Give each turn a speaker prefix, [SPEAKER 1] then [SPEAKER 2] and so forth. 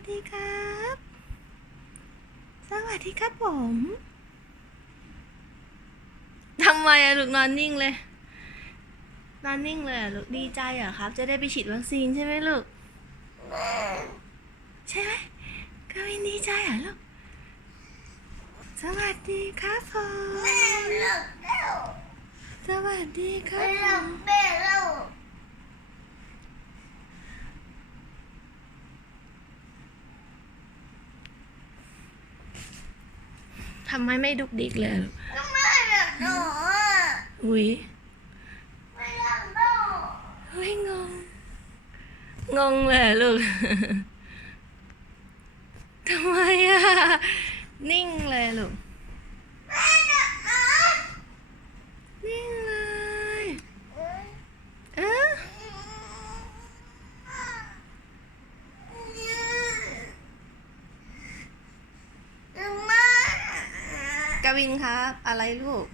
[SPEAKER 1] วัสดีครับ สวัสดีครับผมทำไมอะลูกนอนนิ่งเลย นอนนิ่งเลยอะลูกดีใจเหรอครับ จะได้ไปฉีดวัคซีนใช่ไหมลูก ใช่ไหมกวินดีใจเหรอลูก สวัสดีครับผม
[SPEAKER 2] แม่เลิกแล้ว
[SPEAKER 1] สวัสดีครั
[SPEAKER 2] ไม่
[SPEAKER 1] บผ
[SPEAKER 2] เลิก
[SPEAKER 1] ม
[SPEAKER 2] แม่แล้ว
[SPEAKER 1] ทำไมไม่ดุกดิกเลยลูก
[SPEAKER 2] ก็แม่เลิกหนูอะ
[SPEAKER 1] อุ้ย
[SPEAKER 2] ไม่เลิกหนู
[SPEAKER 1] เฮ้ยงง งงเลยอะลูก ทำไมอะนิ่งเลยลูก
[SPEAKER 2] แม่เลิกหนู
[SPEAKER 1] นิ่งเลย เออ
[SPEAKER 2] แม่
[SPEAKER 1] กวินครับ อะไรลูก